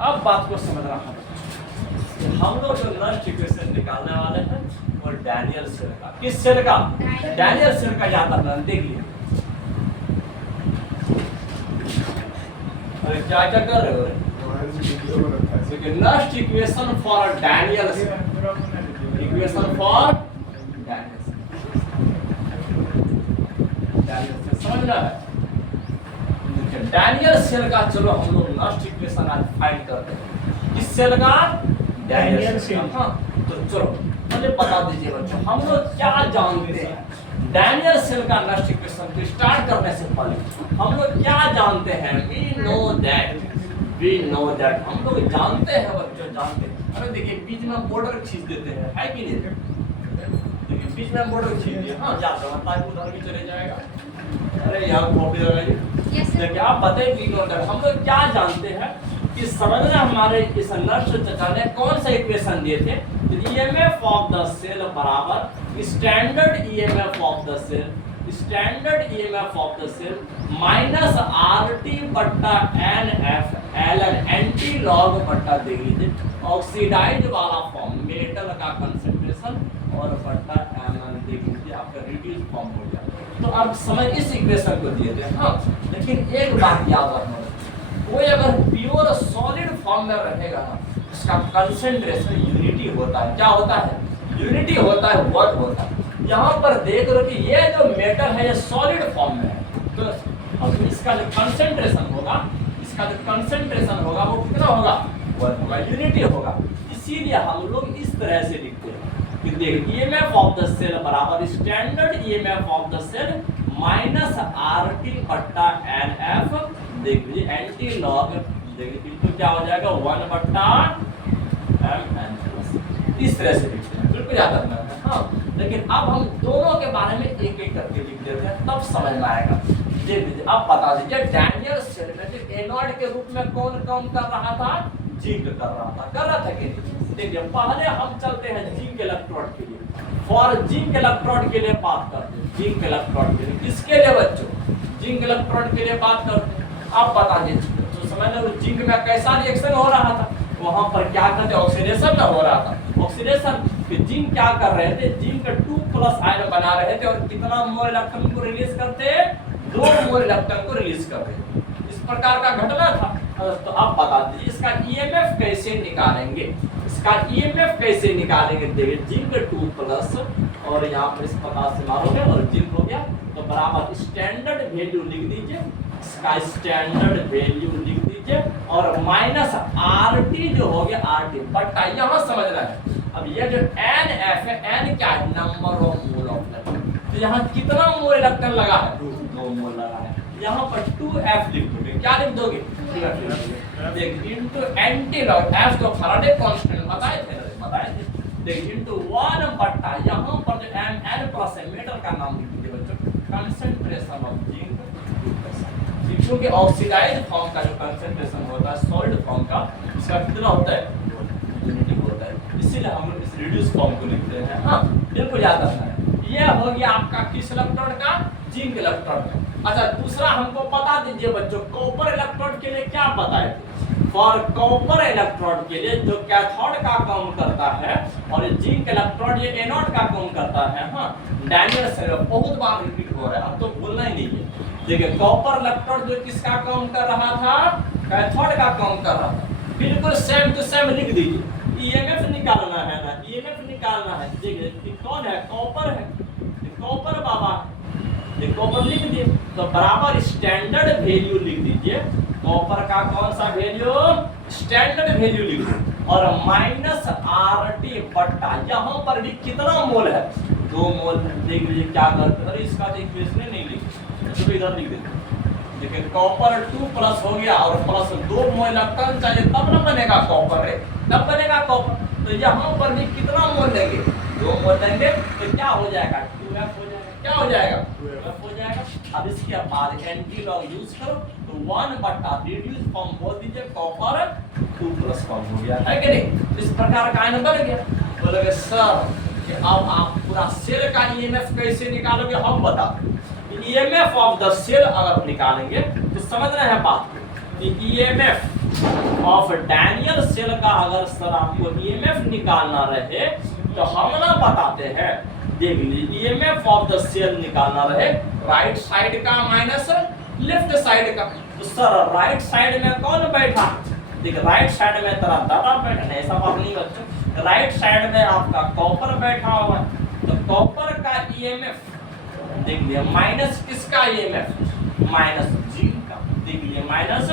अब बात को समझना है, हम लोग जो नष्ट इक्वेशन निकालने वाले हैं वो डैनियल सेल का, किस सेल का? डैनियल सेल का। याद रखना, देखिए अरे क्या क्या कर रहे हो? Nernst equation for Daniell cell, equation for Daniell cell, समझना है? डैनियल सेल का चलो हम लोग नष्ट इक्वेशन आज फाइंड करते हैं। किस सेल का? Daniell cell. हाँ, तो चलो मुझे बता दीजिए बच्चों, हम लोग क्या जानते हैं डैनियल सेल का नष्ट इक्वेशन को स्टार्ट करने से पहले हम लोग क्या जानते हैं? वी नो दैट, हम लोग जानते हैं बच्चों, जानते हैं। अरे देखिए बीच में बॉर्डर खींच देते हैं, है कि नहीं? देखिए बीच में बॉर्डर खींच दिया, हाँ याद रखना, उधर भी चले जाएगा। अरे यार कॉपी लगाइए। देखिए आप बताइए वी नो दैट, हम लोग क्या जानते हैं कि समझना हमारे इस नष्ट चाचा ने कौन सा इक्वेशन दिए थे? ईएमएफ ऑफ द सेल बराबर standard EMF of the cell, standard EMF of the cell minus RT बट्टा एनएफ एलएन एंटी लॉग बट्टा देखिए ऑक्सीडाइज वाला फॉर्म मेटल का कंसंट्रेशन और बट्टा एमएन देखिए आपका रिड्यूस फॉर्म हो जाएगा। तो अब समझ इस इक्वेशन को दिए थे। हाँ, लेकिन एक बात याद रखना, कोई अगर प्योर सॉलिड फॉर्म में रहेगा ना, उसका कंसंट्रेशन यूनिटी होता है। क्या होता है? यूनिटी होता है, वर्क होता है। यहाँ पर देख लो कि ये जो मेटल है ये सॉलिड फॉर्म में है, तो अब इसका जो कंसंट्रेशन होगा, इसका जो कंसंट्रेशन होगा वो कितना होगा? वर्क होगा, यूनिटी होगा। इसीलिए हम लोग इस तरह से लिखते हैं कि देख ईएमएफ ऑफ द सेल बराबर standard EMF of the cell minus RT बट्टा एनएफ देख लीजिए एंटी लॉग देखिए तो क्या हो जाएगा 1 बट्टा एमएन प्लस। इस तरह से लिखते हैं, बिल्कुल याद रखना है। हाँ, लेकिन अब हम दोनों के बारे में एक एक करके लिख देते हैं, तब समझ में आएगा। देख लीजिए अब बता दीजिए डैनियल सेल में एनोड के रूप में कौन काम कर रहा था? जिंक कर रहा था कि देखिए पहले हम चलते हैं जिंक इलेक्ट्रोड के लिए। फॉर जिंक इलेक्ट्रोड के लिए बात करते हैं, जिंक इलेक्ट्रोड के लिए किसके लिए बच्चों? जिंक इलेक्ट्रोड के लिए बात करते हैं। अब बता दीजिए तो समझ लो जिंक में कैसा रिएक्शन हो रहा था? वहां पर क्या करते? ऑक्सीडेशन में हो रहा था। ऑक्सीडेशन फिर जिंक क्या कर रहे थे? जिंक 2+ आयन बना रहे थे और कितना मोल इलेक्ट्रॉन को रिलीज करते? 2 मोल इलेक्ट्रॉन को रिलीज करते। इस प्रकार का घटना था। तो अब बता दीजिए इसका ईएमएफ कैसे निकालेंगे? इसका ईएमएफ कैसे निकालेंगे? देखिए जिंक 2+ और यहाँ पर इस प्रकार से मारोगे और जिंक हो गया तो बराबर स्टैंडर्ड वैल्यू लिख दीजिए, इसका स्टैंडर्ड वैल्यू लिख दीजिए और माइनस आरटी जो हो गया आरटी बट्टा यहाँ समझना है। अब ये जो एन एफ है, एन क्या है? Number of mole of electron. तो यहाँ कितना मोल इलेक्ट्रॉन लगा है? 2 मोल लगा है। यहाँ पर 2F लिख दोगे, क्या लिख दोगे? 2F लिख दोगे। देख इनटू एंटी लॉग एफ तो फैराडे कांस्टेंट बताए थे देख इनटू 1 बट्टा यहाँ पर जो एमएन प्लस है मेटल का नाम लिख दीजिए बच्चों, कंसंट्रेशन ऑफ जिंक क्योंकि ऑक्सीडाइज्ड फॉर्म का जो कंसंट्रेशन होता है सॉलिड फॉर्म का इसका कितना होता है? यूनिटी होता है। इसीलिए हम लोग इस रिड्यूस फॉर्म को लिखते हैं। हाँ, बिल्कुल याद रखना है। ये हो गया आपका किस इलेक्ट्रोड का? जिंक इलेक्ट्रोड का। अच्छा दूसरा हमको बता दीजिए बच्चों कॉपर इलेक्ट्रोड के लिए क्या बताए थे? फॉर कॉपर इलेक्ट्रोड के लिए जो कैथोड का काम करता है और जिंक इलेक्ट्रोड ये एनोड का काम करता है। हाँ, डैनियल सेल बहुत बार रिपीट हो रहा है, अब तो भूलना ही नहीं है। देखिए कॉपर इलेक्ट्रोड जो किसका काम कर रहा था? कैथोड का काम कर रहा था। बिल्कुल सेम टू सेम लिख दीजिए। ईएमएफ निकालना है ना, ईएमएफ निकालना है। देखिए कौन है? कॉपर है, कॉपर बाबा कॉपर लिख दिए तो बराबर स्टैंडर्ड वैल्यू लिख दीजिए। कॉपर का कौन सा वैल्यू? स्टैंडर्ड वैल्यू लिख दो और माइनस आरटी बट्टा यहाँ पर भी कितना मोल है? 2 मोल। देख लीजिए क्या करते? अरे इसका तो इक्वेशन नहीं लिखी तो इधर लिख देते। देखिए कॉपर 2+ हो गया और प्लस 2 मोल इलेक्ट्रॉन चाहिए तब न बनेगा कॉपर है, तब बनेगा कॉपर। तो यहाँ पर भी कितना मोल लेंगे? 2 मोल लेंगे तो क्या हो जाएगा? 2F हो जाएगा। क्या हो जाएगा? 2F हो जाएगा। अब इसके बाद एंटी लॉग यूज करो तो 1 बट्टा रिड्यूस फॉर्म बोल दीजिए कॉपर 2+ फॉर्म हो गया है कि नहीं? इस प्रकार का आयन बन गया। बोलोगे सर कि अब आप पूरा सेल का ईएमएफ कैसे निकालोगे? हम बताते हैं। ईएमएफ ऑफ द सेल अगर निकालेंगे तो समझना है बात कि ईएमएफ ऑफ डैनियल सेल का अगर सर आपको ईएमएफ निकालना रहे तो हम ना बताते हैं, देख लीजिए ईएमएफ ऑफ द सेल निकालना रहे राइट साइड का माइनस लेफ्ट साइड का, तो सर राइट साइड में कौन बैठा, देखिए राइट साइड में तेरा दादा बैठा है, ऐसा बात नहीं बच्चों, राइट साइड में आपका कॉपर बैठा हुआ है, तो कॉपर का ईएमएफ देख लिया माइनस किसका ईएमएफ, माइनस जिंक का, देख लिया माइनस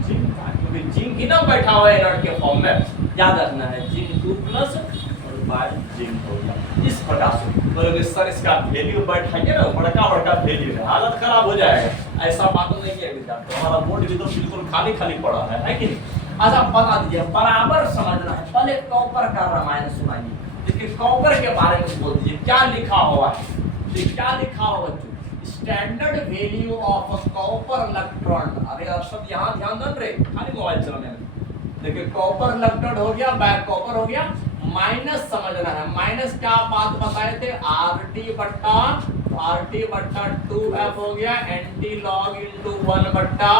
जिंक का, क्योंकि जिंक ही ना बैठा हुआ है इनर्ट के फॉर्म में, याद रखना है जिंक 2 प्लस और बाय जिंक होगा। इस प्रकार से बोलोगे सर इसका वैल्यू बैठाइए ना, बड़का बड़का वैल्यू है, हालत खराब हो जाएगा, ऐसा बात नहीं है विद्यार्थी, हमारा बोर्ड भी तो बिल्कुल खाली खाली पड़ा है कि नहीं। अच्छा बता दीजिए, बराबर समझना है, पहले कॉपर का रामायण सुनाइए, देखिए कॉपर के बारे में बोल दीजिए क्या लिखा हुआ है, क्या लिखा हुआ है, standard value of copper electron, अरे अर्षद यहाँ ध्यान दे रे, खाली मोबाइल चलाने में, देखिए कॉपर इलेक्ट्रोड हो गया, बैक कॉपर हो गया, माइनस समझना है, माइनस क्या बात बताए थे, RT बट्टा 2F हो गया, एंटी लॉग इनटू 1 बट्टा,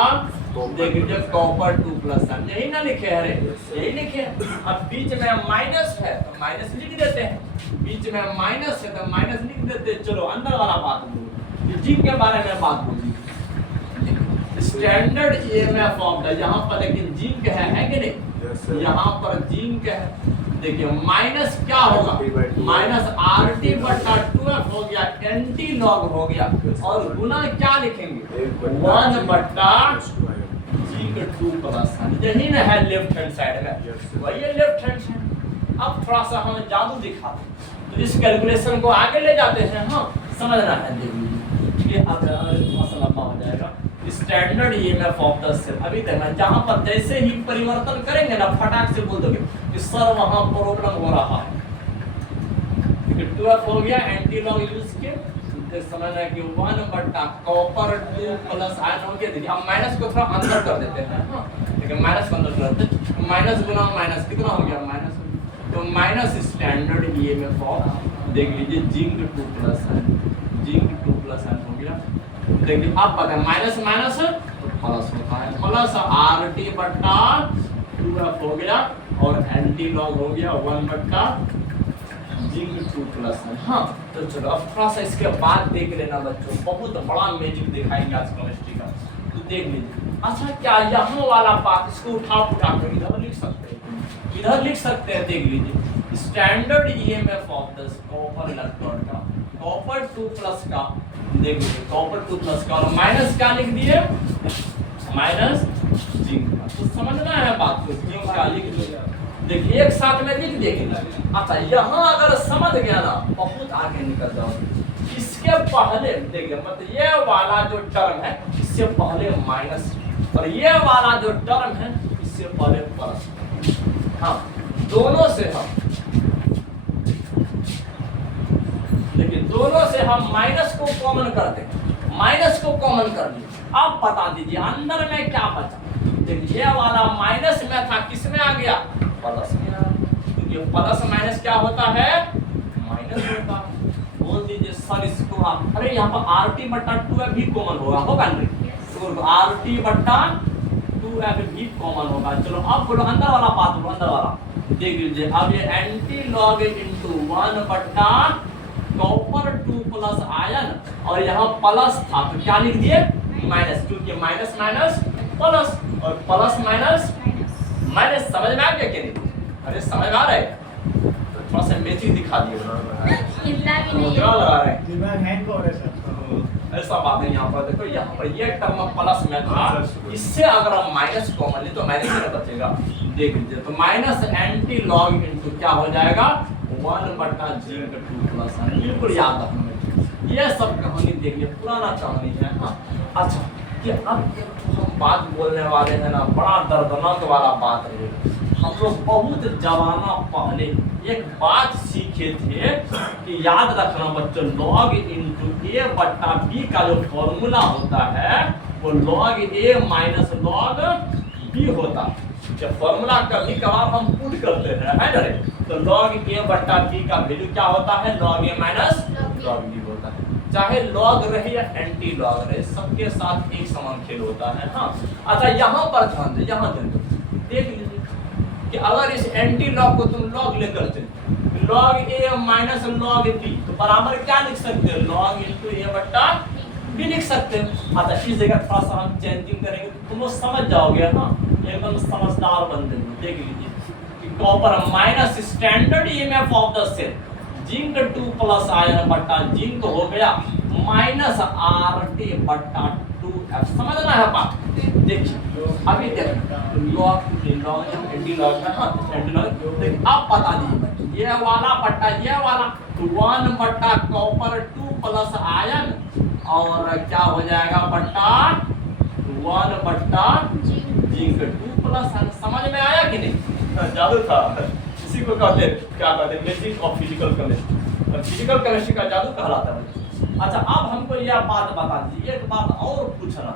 देखिए कॉपर 2 प्लस, यही ना लिखे, अरे यही लिखे। अब बीच में माइनस है तो माइनस लिख देते हैं, बीच में माइनस है तो माइनस लिख देते हैं। चलो अंदर वाला बात बोलो, जिंक के बारे में बात बोली, स्टैंडर्ड ईएमएफ ऑफ द, यहाँ पर लेकिन जिंक है कि नहीं, यहाँ पर जिंक है, देखिए माइनस क्या होगा, माइनस RT बट्टा 2F हो गया, एंटी लॉग हो गया, और गुना क्या लिखेंगे 1 बट्टा जिंक 2 प्लस, यही ना है लेफ्ट हैंड साइड में, वही है लेफ्ट हैंड साइड। अब थोड़ा सा हम जादू दिखाते हैं, तो इस कैलकुलेशन को आगे ले जाते हैं, हाँ समझना है, देखिए ये अब थोड़ा सा लंबा हो जाएगा। Standard EMF of the cell, अभी देखना जहां पर जैसे ही परिवर्तन करेंगे ना फटाक से बोल दोगे कि सर वहां प्रॉब्लम हो रहा है, 12 हो गया, एंटी लॉग यूज के समझना है कि 1 बट्टा कॉपर 2 प्लस आयन हो गया, देखिए हम माइनस को थोड़ा अंदर कर देते हैं, हां देखिए माइनस को अंदर कर देते हैं, माइनस गुना माइनस कितना हो गया माइनस, तो माइनस स्टैंडर्ड ईएमएफ ऑफ, देख लीजिए जिंक 2 प्लस है, जिंक 2 प्लस है हो गया, देखिए अब पता है माइनस माइनस प्लस होता है, प्लस RT बट्टा 2F हो गया, और एंटी लॉग हो गया 1 बट्टा जिंक 2 प्लस है। हाँ तो चलो अब थोड़ा सा इसके बाद देख लेना बच्चों, बहुत बड़ा मैजिक दिखाएंगे आज केमिस्ट्री का, तो देख लीजिए। अच्छा क्या यहाँ वाला बात इसको उठा कर इधर लिख सकते हैं, इधर लिख सकते हैं, देख लीजिए standard EMF of the copper electrode का, कॉपर 2 प्लस का, देखिए कॉपर 2 प्लस का, और माइनस क्या लिख दिए माइनस जिंक का, तो समझना है बात को, जिंक का लिख दिया, देखिए एक साथ में लिख देंगे। अच्छा यहाँ अगर समझ गया ना बहुत आगे निकल जाओगे। इसके पहले देखिए मतलब ये वाला जो टर्म है इससे पहले माइनस, और ये वाला जो टर्म है इससे पहले प्लस, हाँ दोनों से हम देखिए दोनों से हम माइनस को कॉमन कर दें, माइनस को कॉमन कर दिए। अब बता दीजिए अंदर में क्या बचा, देखिए ये वाला माइनस में था किस में आ गया प्लस में, क्योंकि प्लस माइनस क्या होता है माइनस होता है। बोल दीजिए सर इसको आप, अरे यहाँ पर RT बट्टा 2F भी कॉमन होगा नहीं, तो RT बट्टा 2F भी कॉमन होगा। चलो अब बोलो अंदर वाला बात बोलो, अंदर वाला देख लीजिए। अब ये एंटी लॉग इनटू 1 बट्टा कॉपर 2 प्लस आयन, और यहाँ प्लस था तो क्या लिख दिए माइनस, क्योंकि माइनस माइनस प्लस, और प्लस माइनस माइनस, समझ में आ गया कि नहीं? अरे समझ में आ रहा है, थोड़ा सा मैजिक दिखा दिए, क्या लगा रहे हैं दिमाग हैंग हो रहा है, ऐसा बात है। यहाँ पर देखो, यहाँ पर ये टर्म प्लस में था, इससे अगर हम माइनस कॉमन ले तो माइनस में बचेगा, देख लीजिए तो माइनस एंटी लॉग इनटू क्या हो जाएगा 1 बट्टा जिंक 2 प्लस, बिल्कुल याद रखना। ये सब कहानी देखिए पुराना कहानी है। हाँ अच्छा कि अब हम बात बोलने वाले हैं ना, बड़ा दर्दनाक वाला बात है। हम लोग बहुत जमाना पहले एक बात सीखे थे कि याद रखना बच्चों, लॉग इनटू ए बट्टा बी का जो फॉर्मूला होता है वो लॉग ए माइनस लॉग बी होता है। जब फॉर्मूला कभी कभार हम पुट करते हैं है ना, तो लॉग ए बट्टा बी का वैल्यू क्या होता है लॉग ए माइनस लॉग बी होता है। चाहे लॉग रहे या एंटी लॉग रहे, सबके साथ एक समान खेल होता है। हाँ अच्छा यहाँ पर ध्यान दे, यहाँ ध्यान दो, देख लीजिए कि अगर इस एंटी लॉग को तुम लॉग लेकर चले, लॉग ए माइनस लॉग बी, तो बराबर क्या लिख सकते हो, लॉग इंटू ए बट्टा बी लिख सकते हो। अच्छा इस जगह थोड़ा सा हम चेंजिंग करेंगे तो तुम लोग समझ जाओगे ना, एकदम समझदार बंदे हो। देख लीजिए कि copper minus standard EMF of the cell zinc 2 plus ion बट्टा जिंक हो गया माइनस आरटी बट्टा 2F। समझना है बात। देखिए अभी देखिए लॉग एंटी लॉग है, हाँ एंटी लॉग। देखिए अब बता दीजिए ये वाला बट्टा ये वाला 1 बट्टा कॉपर 2 प्लस आयन और क्या हो जाएगा बट्टा 1 बट्टा जिंक 2 प्लस आयन। समझ में आया कि नहीं? जादू था, इसी को कहते हैं क्या कहते हैं, magic of physical chemistry. Physical chemistry का जादू कहलाता है। अच्छा अब हमको यह बात बता दीजिए, एक बात और पूछना,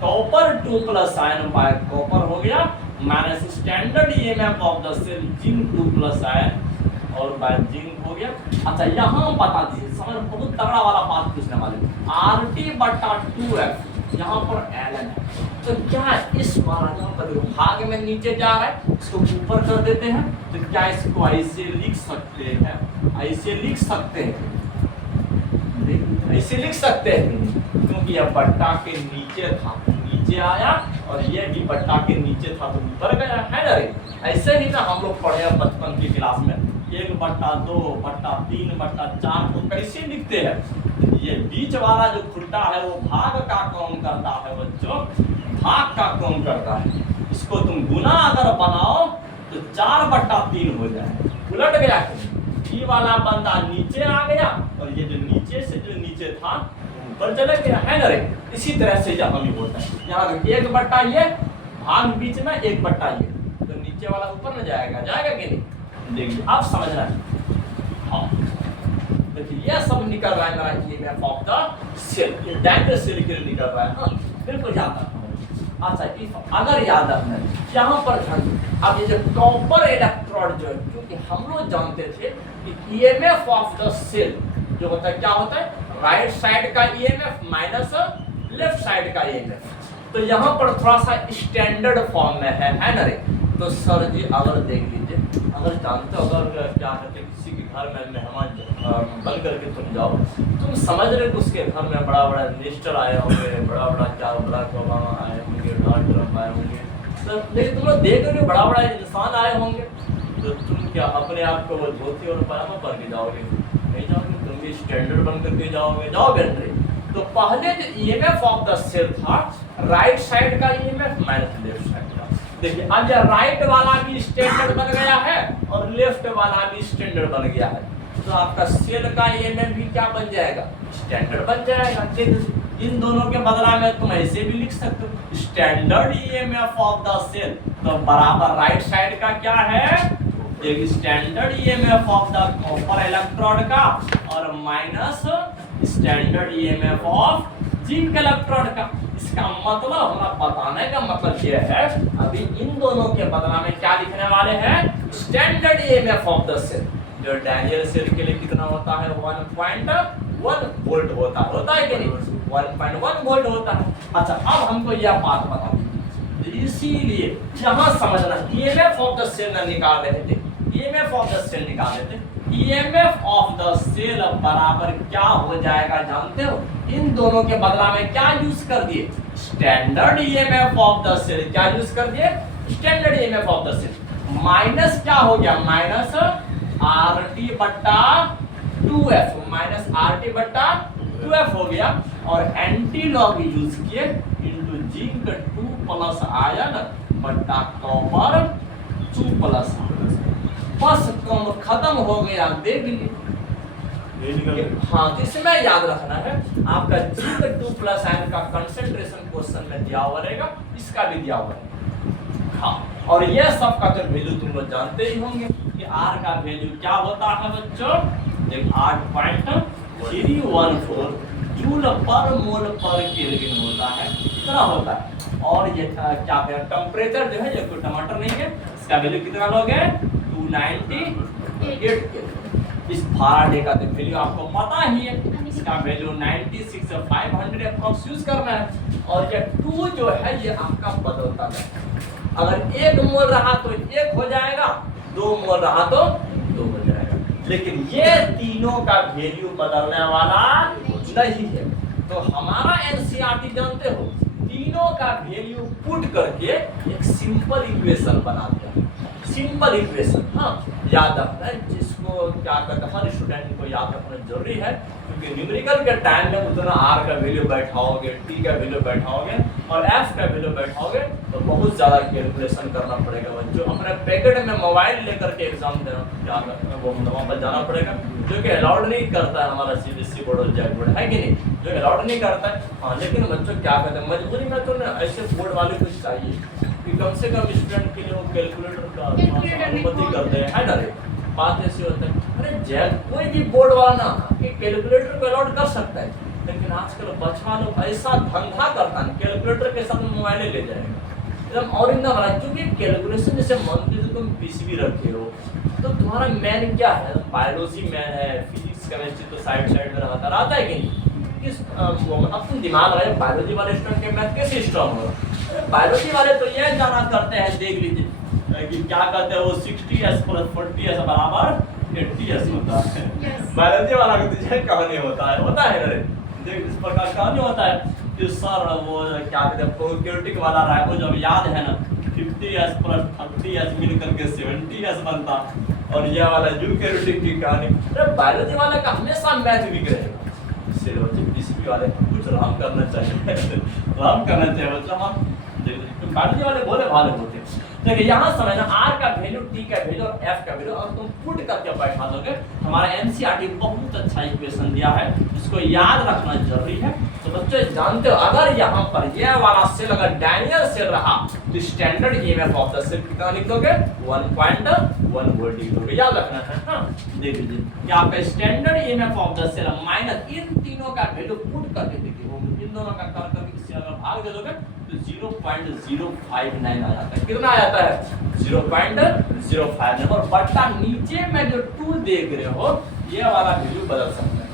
copper 2 plus ion by copper हो गया minus standard EMF of the cell zinc 2 plus ion और बाय जिंक हो गया। अच्छा यहाँ बता दीजिए, समझ बहुत तगड़ा वाला बात पूछने वाले, आरटी बट्टा 2F यहाँ पर एलन है, तो क्या इस वाला यहाँ पर भाग में नीचे जा रहा है इसको ऊपर कर देते हैं, तो क्या इसको ऐसे लिख सकते हैं, ऐसे लिख सकते हैं, ऐसे लिख सकते हैं क्योंकि यह बट्टा के नीचे था नीचे आया और ये भी बट्टा के नीचे था तो ऊपर गया है ना रे। ऐसे ही ना हम लोग पढ़े हैं बचपन की क्लास में 1 बट्टा 2 बट्टा 3 बट्टा 4 को कैसे लिखते हैं। ये बीच वाला जो खुलता है वो भाग का काम करता है बच्चों, भाग का काम करता है। इसको तुम गुना अगर बनाओ तो 4 बट्टा 3 हो जाए, उलट गया ये वाला बंदा नीचे आ गया और ये जो नीचे से जो नीचे था ऊपर चले गया है ना रे। इसी तरह से यहाँ भी होता है, यहाँ 1 बट्टा ये भाग बीच में 1 बट्टा ये, तो नीचे वाला ऊपर न जाएगा, जाएगा कि नहीं? देखिए आप समझना है। हाँ देखिए ये सब निकल रहा है मेरा ईएमएफ ऑफ द सेल, ये डायरेक्ट सेल के लिए निकल रहा है। हाँ बिल्कुल याद रखना। अच्छा इफ अगर याद रखना यहाँ पर ध्यान, अब ये जो कॉपर इलेक्ट्रोड जो है, क्योंकि हम लोग जानते थे कि ईएमएफ ऑफ द सेल जो होता है क्या होता है, राइट साइड का ईएमएफ माइनस लेफ्ट साइड का ईएमएफ, तो यहाँ पर थोड़ा सा स्टैंडर्ड फॉर्म में है ना रे। तो सर जी अगर देख लीजिए, अगर जानते हो अगर क्या कहते हैं किसी के घर में मेहमान बन करके तुम जाओ, तुम समझ रहे हो उसके घर में बड़ा बड़ा मिनिस्टर आए होंगे, बड़ा बड़ा क्या बराक ओबामा आए होंगे, डोनाल्ड ट्रम्प आए होंगे, तो लेकिन तुम लोग देख रहे हो बड़ा बड़ा इंसान आए होंगे, तो तुम क्या अपने आप को वो धोती और पजामा पहन के जाओगे? नहीं जाओगे, तुम भी स्टैंडर्ड बन करके जाओगे, जाओगे नहीं। तो पहले जो ईएमएफ ऑफ द सेल था राइट साइड का ईएमएफ माइनस लेफ्ट साइड का। देखिए अब यह राइट वाला भी स्टैंडर्ड बन गया है और लेफ्ट वाला भी स्टैंडर्ड बन गया है, तो आपका सेल का ईएमएफ भी क्या बन जाएगा, स्टैंडर्ड बन जाएगा। इन दोनों के बदला में तुम ऐसे भी लिख सकते हो standard EMF of the cell, तो बराबर राइट साइड का क्या है, एक standard EMF of the copper electrode का और minus standard EMF of zinc electrode का। इसका मतलब हमारा बताने का मतलब यह है, अभी इन दोनों के बदला में क्या लिखने वाले हैं, standard EMF of the cell, जो डैनियल सेल के लिए कितना होता है 1.1 वोल्ट होता है कि नहीं, 1.1 वोल्ट होता है। अच्छा अब हमको यह बात बता दीजिए, इसीलिए यहाँ समझना ईएमएफ ऑफ द सेल निकाल रहे थे, ईएमएफ ऑफ द सेल निकाल रहे थे, ईएमएफ ऑफ द सेल बराबर क्या हो जाएगा जानते हो, इन दोनों के बदला में क्या यूज कर दिए, standard EMF of the cell, क्या यूज कर दिए, standard EMF of the cell, minus क्या हो गया, माइनस आरटी बट्टा 2F, माइनस आरटी बट्टा 2F हो गया, और एंटी लॉग यूज किए इनटू जिंक 2 प्लस आयन बट्टा कॉपर 2 प्लस, बस कम खत्म हो गया। देख लीजिए हाँ, तो इसमें याद रखना है आपका जिंक 2 प्लस आयन का कंसंट्रेशन क्वेश्चन में दिया हुआ रहेगा, इसका भी दिया हुआ है। हाँ और यह सब का तो वैल्यू तुम लोग जानते ही होंगे कि आर का वैल्यू क्या होता है बच्चों, 8.314 जूल पर मोल पर केल्विन होता है, कितना होता है। और ये क्या है टेम्परेचर जो है, ये कोई टमाटर नहीं है, इसका वैल्यू कितना लोगे 298 केल्विन। इस फाराडे का तो वैल्यू आपको पता ही है, इसका वैल्यू 96,500 अप्रॉक्स यूज करना है, और ये 2 जो है ये आपका बदलता है, अगर 1 मोल रहा तो 1 हो जाएगा, 2 मोल रहा तो 2 हो जाएगा। लेकिन ये तीनों का वैल्यू बदलने वाला नहीं है। तो हमारा एनसीईआरटी जानते हो, तीनों का वैल्यू पुट करके एक सिंपल इक्वेशन बना दिया। सिंपल इक्वेशन, हाँ याद रखना है, जिसको क्या कहते हैं, हर स्टूडेंट को याद रखना जरूरी है, क्योंकि न्यूमेरिकल के टाइम में उतना आर का वैल्यू बैठाओगे, टी का वैल्यू बैठाओगे और एफ का वैल्यू बैठाओगे तो बहुत ज़्यादा कैलकुलेशन करना पड़ेगा बच्चों। अपने पैकेट में मोबाइल लेकर के एग्जाम देना, वो वहाँ पर जाना पड़ेगा, जो कि अलाउड नहीं करता है हमारा सीबीएसई बोर्ड और जेक बोर्ड, है कि नहीं, जो अलाउड नहीं करता है। हाँ लेकिन बच्चों क्या कहते हैं, मजबूरी में तो ऐसे बोर्ड वाले कुछ चाहिए कि कम से कम स्टूडेंट के लिए वो कैलकुलेटर का अनुमति करते हैं, है ना रे। बात ऐसी होता है, अरे जैक कोई भी बोर्ड वाला ना कि कैलकुलेटर को अलाउड कर सकता है, लेकिन आजकल बच्चा लोग ऐसा धंधा करता है, कैलकुलेटर के साथ मोबाइल ले जाएगा एकदम और इतना बड़ा। क्योंकि कैलकुलेशन जैसे मान लीजिए तुम पीसीबी रखे हो तो तुम्हारा मैन क्या है, बायोलॉजी मैन है, फिजिक्स केमिस्ट्री तो साइड में रहता है कि नहीं। अब तुम दिमाग लगाए, बायोलॉजी वाले स्टूडेंट के मैथ कैसे स्ट्रॉन्ग होगा। बायोलॉजी वाले तो ये जाना करते हैं, देख लीजिए कि क्या कहते हैं वो 60s + 40s = 80s होता है। बायोलॉजी वाला का तुझे कहानी होता है ना रे, देख इस प्रकार कहानी होता है कि सर वो क्या कहते हैं प्रोक्योटिक वाला रहा है, वो जब याद है ना 50s + 30s मिल करके 70s बनता, और ये वाला यूकैरियोटिक की कहानी। अरे बायोलॉजी वाला का हमेशा मैथ वीक रहेगा, इसलिए बच्चे पीसीबी वाले कुछ राम करना चाहिए राम करना चाहिए मतलब हम बायोलॉजी वाले भोले भाले होते हैं। देखिए यहाँ समझना, आर का वैल्यू, टी का वैल्यू और एफ का वैल्यू और तुम पुट करके बैठा दोगे, हमारा एनसीईआरटी बहुत अच्छा इक्वेशन दिया है, इसको याद रखना जरूरी है। तो बच्चों जानते हो, अगर यहाँ पर यह वाला सेल अगर डैनियल सेल रहा तो standard EMF of the cell कितना लिख दोगे, 1.1 वोल्ट लिख दोगे, याद रखना है। हाँ देख लीजिए कि आपका standard EMF of the cell minus इन तीनों का वैल्यू पुट करके देखिए, वो इन दोनों का कर करके इससे अगर भाग दे दोगे तो 0.059 आ जाता है। कितना आ जाता है, 0.059, और बट्टा नीचे में जो 2 देख रहे हो ये वाला वैल्यू बदल सकता है।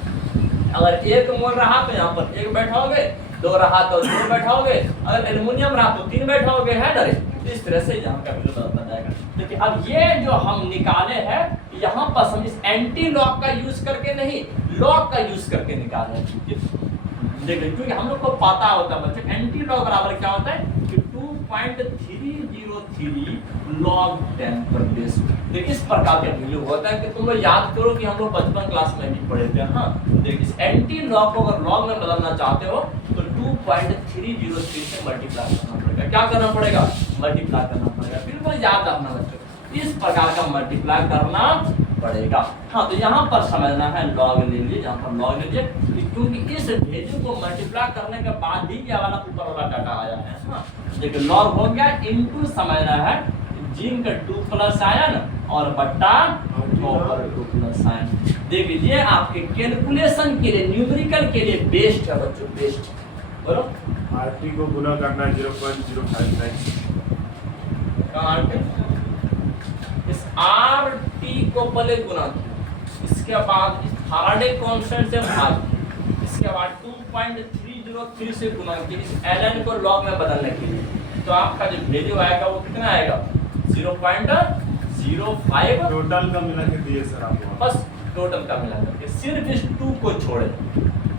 अगर 1 मोल रहा तो यहाँ पर 1 बैठाओगे, 2 रहा तो 2 बैठाओगे, अगर एल्युमिनियम रहा तो 3 बैठाओगे, है ना रे। इस तरह से यहाँ का वैल्यू बदलता जाएगा। देखिए अब ये जो हम निकाले हैं, यहाँ पर हम इस एंटी लॉग का यूज करके नहीं, लॉग का यूज करके निकाले हैं। देखिए क्योंकि हम लोग को पता होता है बच्चों, एंटी लॉग बराबर क्या होता है कि 2.303 log 10 पर बेस। देखिए इस प्रकार का वैल्यू होता है कि तुम लोग याद करो कि हम लोग बचपन क्लास में भी पढ़े थे। हाँ देखिए इस एंटी लॉग को अगर लॉग में बदलना चाहते हो तो 2.303 से मल्टीप्लाई करना पड़ेगा। क्या करना पड़ेगा, मल्टीप्लाई करना पड़ेगा। बिल्कुल याद रखना बच्चों, इस प्रकार का मल्टीप्लाई करना पड़ेगा। हाँ तो यहाँ पर समझना है, लॉग ले लीजिए, यहाँ पर लॉग ले लीजिए, क्योंकि इस वैल्यू को मल्टीप्लाई करने के बाद ही ये वाला ऊपर वाला डाटा आया है। हाँ देखिए लॉग हो गया, इनटू समझना है जिन का 2+ आया ना, और बट्टा 2+ आया। देख लीजिए आपके कैलकुलेशन के लिए, न्यूमेरिकल के लिए बेस्ट है बच्चों, बेस्ट। बोलो आरटी को गुना करना 0.059। इस आर टी को पहले गुना किया, इसके बाद इस फैराडे कांस्टेंट से भाग, इसके बाद 2.303 से गुना किया, इस ln को लॉग में बदलने के लिए। तो आपका जो वैल्यू आएगा वो कितना आएगा, 0.05। टोटल का मिला के दिए सर आपको, बस टोटल का मिला करके, सिर्फ इस 2 को छोड़े,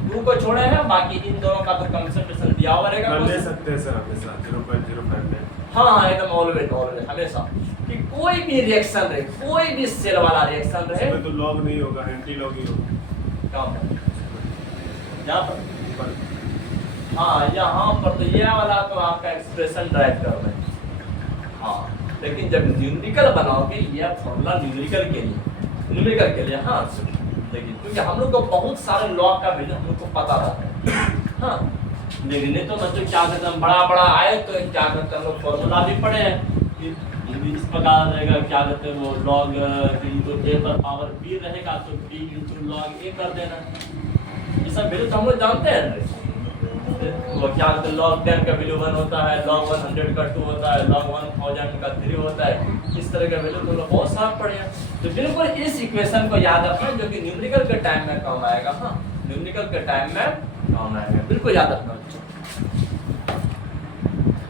2 को छोड़े हैं, बाकी इन दोनों का तो कंसंट्रेशन दिया हुआ रहेगा। ले सकते हैं सर आपके साथ 0.059। हाँ एकदम ऑलवेज हमेशा कि कोई भी रिएक्शन रहे, कोई भी सेल वाला रिएक्शन रहे, तो लॉग नहीं होगा, एंटी लॉग ही होगा। कहाँ पर, यहाँ पर, हाँ यहाँ पर तो ये वाला तो आपका एक्सप्रेशन ड्राइव कर रहे हैं। हाँ लेकिन जब न्यूमेरिकल बनाओगे, ये फॉर्मूला न्यूमेरिकल के लिए हाँ देखिए, क्योंकि हम लोग को बहुत सारे लॉग का वैल्यू हम लोग को पता रहता है। हाँ लेकिन नहीं तो मतलब क्या कहते हैं, बड़ा आए तो क्या कहते हैं, लोग फॉर्मूला भी पढ़े हैं, इस प्रकार रहेगा, क्या कहते हैं वो लॉग इंटू a पर पावर b रहेगा तो b इंटू लॉग a कर देना। ये सब वैल्यू तो हम लोग जानते हैं। वो क्या कहते हैं, लॉग 10 का वैल्यू 1 होता है, लॉग 100 का 2 होता है, लॉग 1000 का 3 होता है। इस तरह का वैल्यू तो लोग बहुत सारा पढ़े हैं। तो बिल्कुल इस इक्वेशन को याद रखना, जो कि न्यूमेरिकल के टाइम में काम आएगा। हाँ न्यूमेरिकल के टाइम में काम आएगा, बिल्कुल याद रखना।